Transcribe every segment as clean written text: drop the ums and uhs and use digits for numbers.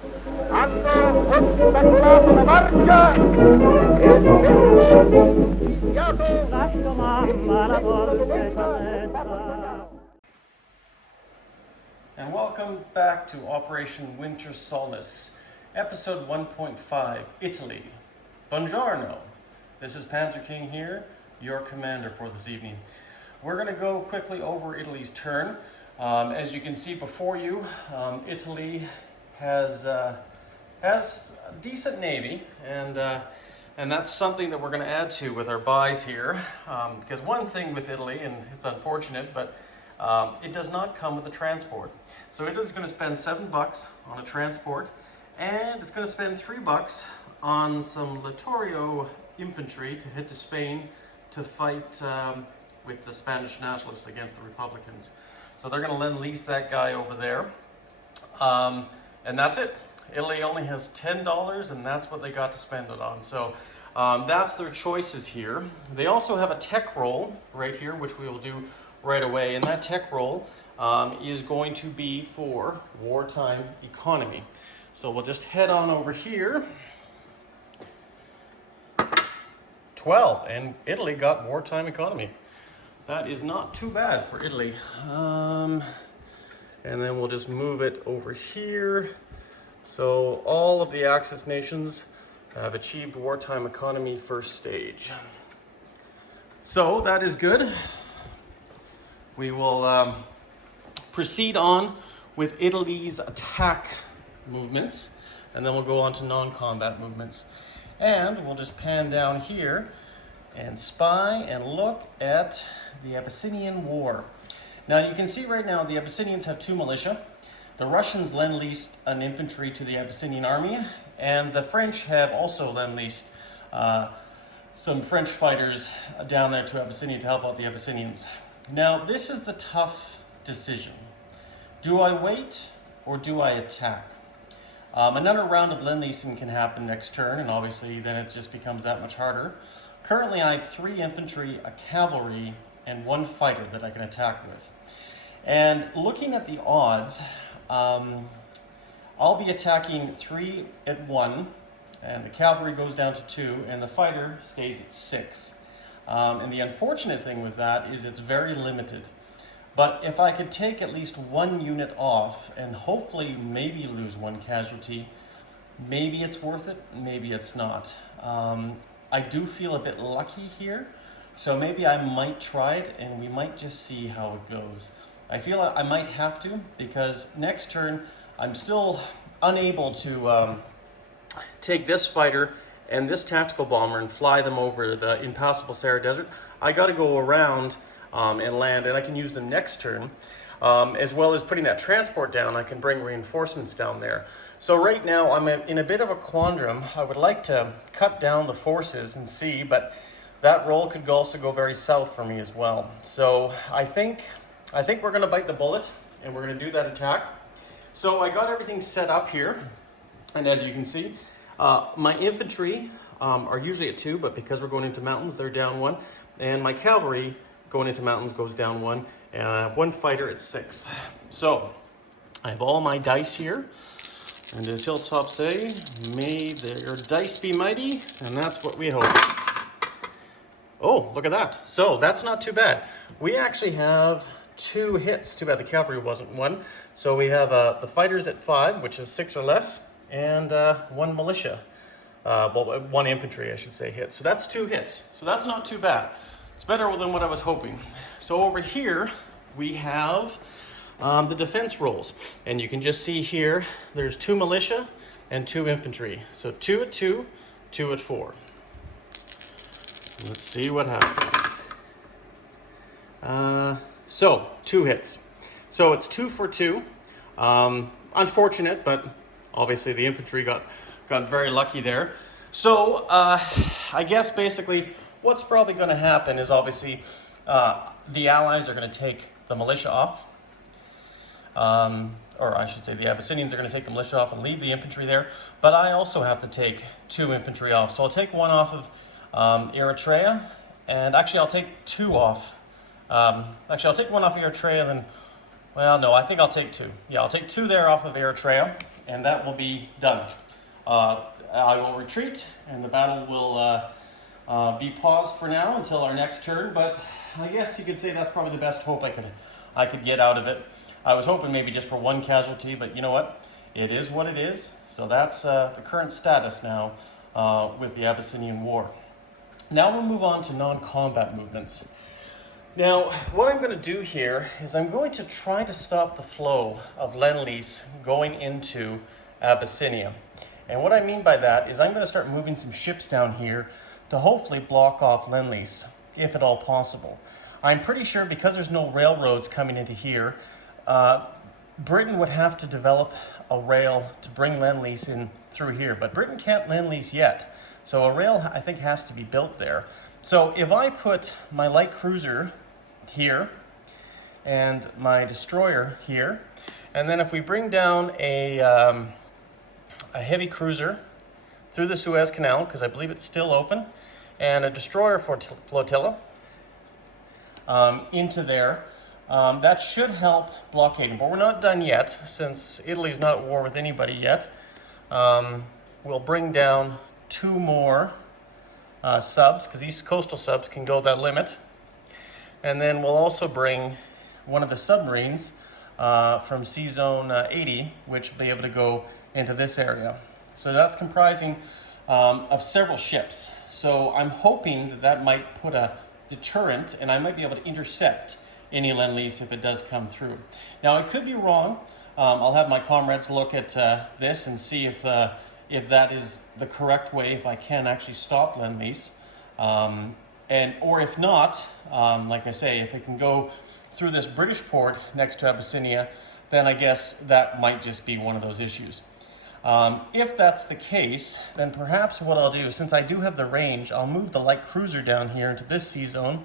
Hanno ostacolato la marcia e iniziato. Lascio mamma la dolce saggezza. And welcome back to Operation Winter Solace, episode 1.5, Italy. Buongiorno. This is Panzer King here, your commander for this evening. We're going to go quickly over Italy's turn. As you can see before you, Italy has a decent navy, and that's something that we're going to add to with our buys here. Because one thing with Italy, and it's unfortunate, but it does not come with a transport. So Italy's going to spend $7 on a transport, and it's going to spend $3 on some Littorio infantry to head to Spain to fight with the Spanish nationalists against the Republicans. So they're going to lend-lease that guy over there. And that's it. Italy only has $10, and that's what they got to spend it on. So that's their choices here. They also have a tech roll right here, which we will do right away. And that tech roll is going to be for wartime economy. So we'll just head on over here. 12, and Italy got wartime economy. That is not too bad for Italy. And then we'll just move it over here. So all of the Axis nations have achieved wartime economy first stage. So that is good. We will proceed on with Italy's attack movements, and then we'll go on to non-combat movements. And we'll just pan down here and spy and look at the Abyssinian War. Now you can see right now the Abyssinians have 2 militia. The Russians lend-leased an infantry to the Abyssinian army, and the French have also lend-leased some French fighters down there to Abyssinia to help out the Abyssinians. Now this is the tough decision. Do I wait or do I attack? Another round of lend-leasing can happen next turn, and obviously then it just becomes that much harder. Currently I have 3 infantry, a cavalry, and 1 fighter that I can attack with. And looking at the odds, I'll be attacking 3 at 1, and the cavalry goes down to 2, and the fighter stays at 6. And the unfortunate thing with that is it's very limited. But if I could take at least 1 unit off and hopefully maybe lose 1 casualty, maybe it's worth it, maybe it's not. I do feel a bit lucky here, so maybe I might try it and we might just see how it goes. I feel I might have to, because next turn I'm still unable to take this fighter and this tactical bomber and fly them over the impassable Sahara Desert. I got to go around and land, and I can use them next turn. As well as putting that transport down, I can bring reinforcements down there. So right now I'm in a bit of a quandrum. I would like to cut down the forces and see, but that roll could also go very south for me as well. So I think we're going to bite the bullet, and we're going to do that attack. So I got everything set up here, and as you can see, my infantry are usually at 2, but because we're going into mountains, they're down 1, and my cavalry going into mountains goes down 1, and I have 1 fighter at 6. So I have all my dice here, and as Hilltop say, may their dice be mighty, and that's what we hope. Oh, look at that. So that's not too bad. We actually have 2 hits. Too bad the cavalry wasn't 1. So we have the fighters at 5, which is 6 or less, and 1 militia. Well, 1 infantry, I should say, hit. So that's 2 hits. So that's not too bad. It's better than what I was hoping. So over here, we have the defense rolls. And you can just see here, there's 2 militia and 2 infantry. So 2 at 2, 2 at 4. Let's see what happens. So 2 hits. So it's 2 for 2. Unfortunate, but obviously the infantry got very lucky there. So I guess basically what's probably going to happen is obviously the Allies are going to take the militia off. Or I should say the Abyssinians are going to take the militia off and leave the infantry there. But I also have to take 2 infantry off. So I'll take 1 off of Eritrea, and actually I'll take 2 off. Actually I'll take 1 off Eritrea, and then, well, no, I think I'll take 2. Yeah, I'll take 2 there off of Eritrea, and that will be done. I will retreat, and the battle will be paused for now until our next turn, but I guess you could say that's probably the best hope I could get out of it. I was hoping maybe just for one casualty, but you know what? It is what it is. So that's the current status now with the Abyssinian War. Now we'll move on to non-combat movements. Now, what I'm going to do here is I'm going to try to stop the flow of Lend-Lease going into Abyssinia. And what I mean by that is I'm going to start moving some ships down here to hopefully block off Lend-Lease, if at all possible. I'm pretty sure because there's no railroads coming into here, Britain would have to develop a rail to bring Lend-Lease in through here, but Britain can't Lend-Lease yet. So a rail, I think, has to be built there. So if I put my light cruiser here and my destroyer here, and then if we bring down a heavy cruiser through the Suez Canal, because I believe it's still open, and a destroyer flotilla into there, that should help blockade them. But we're not done yet, since Italy's not at war with anybody yet. We'll bring down 2 more subs, because these coastal subs can go that limit. And then we'll also bring one of the submarines from Sea Zone 80, which will be able to go into this area. So that's comprising of several ships. So I'm hoping that that might put a deterrent, and I might be able to intercept any Lend-Lease if it does come through. Now, I could be wrong. I'll have my comrades look at this and see if that is the correct way, if I can actually stop Lend-Lease. Or if not, like I say, if it can go through this British port next to Abyssinia, then I guess that might just be one of those issues. If that's the case, then perhaps what I'll do, since I do have the range, I'll move the light cruiser down here into this sea zone,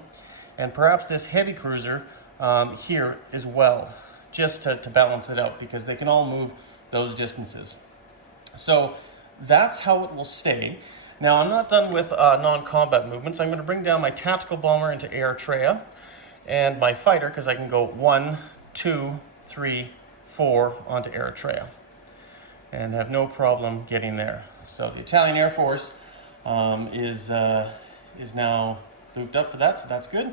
and perhaps this heavy cruiser here as well, just to balance it out, because they can all move those distances. So that's how it will stay. Now, I'm not done with non-combat movements. I'm going to bring down my tactical bomber into Eritrea, and my fighter, because I can go 1, 2, 3, 4 onto Eritrea, and have no problem getting there. So the Italian Air Force is now looped up for that, so that's good.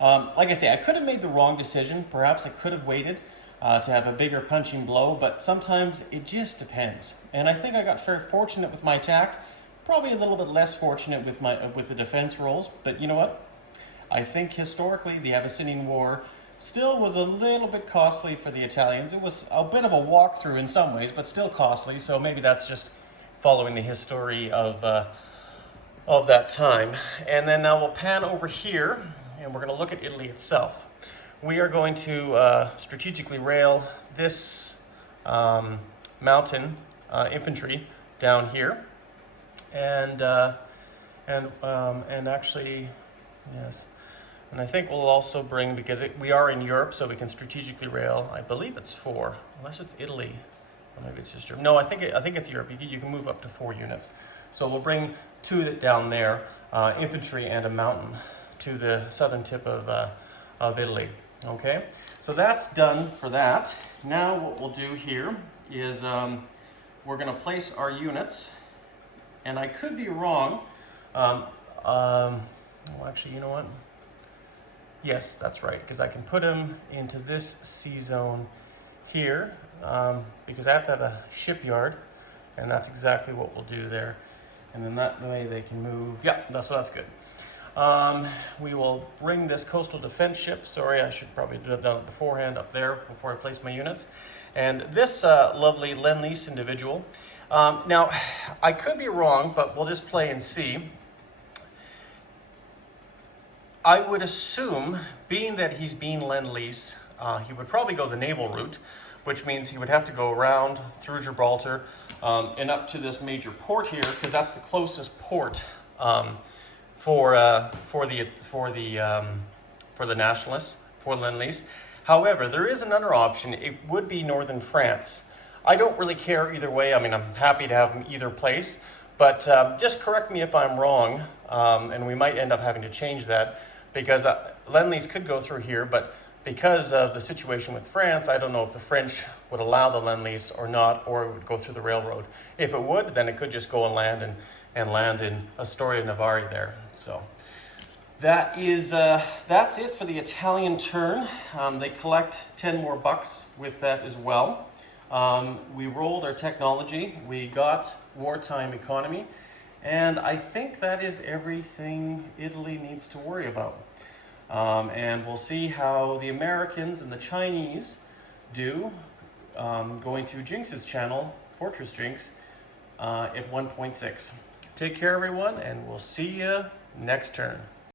Like I say, I could have made the wrong decision. Perhaps I could have waited to have a bigger punching blow, but sometimes it just depends. And I think I got very fortunate with my attack, probably a little bit less fortunate with the defense rolls, but you know what? I think historically the Abyssinian War still was a little bit costly for the Italians. It was a bit of a walkthrough in some ways, but still costly, so maybe that's just following the history of that time. And then now we'll pan over here, and we're going to look at Italy itself. We are going to strategically rail this mountain infantry down here, and actually, yes. And I think we'll also bring, because we are in Europe, so we can strategically rail, I believe it's 4, unless it's Italy, or maybe it's just Europe. No, I think it's Europe. You can move up to 4 units. So we'll bring 2 down there, infantry and a mountain, to the southern tip of Italy. Okay, so that's done for that. Now what we'll do here is we're going to place our units, and I could be wrong. Well, actually, you know what? Yes, that's right, because I can put them into this sea zone here, because I have to have a shipyard, and that's exactly what we'll do there. And then that way they can move. Yeah, so that's good. We will bring this coastal defense ship. Sorry, I should probably do that beforehand up there before I place my units. And this lovely Lend-Lease individual. Now, I could be wrong, but we'll just play and see. I would assume, being that he's being Lend-Lease, he would probably go the naval route, which means he would have to go around through Gibraltar and up to this major port here, because that's the closest port for the nationalists, for Lend-Lease. However, there is another option. It would be northern France. I don't really care either way. I mean, I'm happy to have him either place, but just correct me if I'm wrong, and we might end up having to change that, because Lend-Lease could go through here, but because of the situation with France, I don't know if the French would allow the Lend-Lease or not, or it would go through the railroad. If it would, then it could just go and land in Astoria, Navarre there. So that's it for the Italian turn. They collect 10 more bucks with that as well. We rolled our technology. We got wartime economy. And I think that is everything Italy needs to worry about. And we'll see how the Americans and the Chinese do going to Jinx's channel, Fortress Jinx, at 1.6. Take care, everyone, and we'll see you next turn.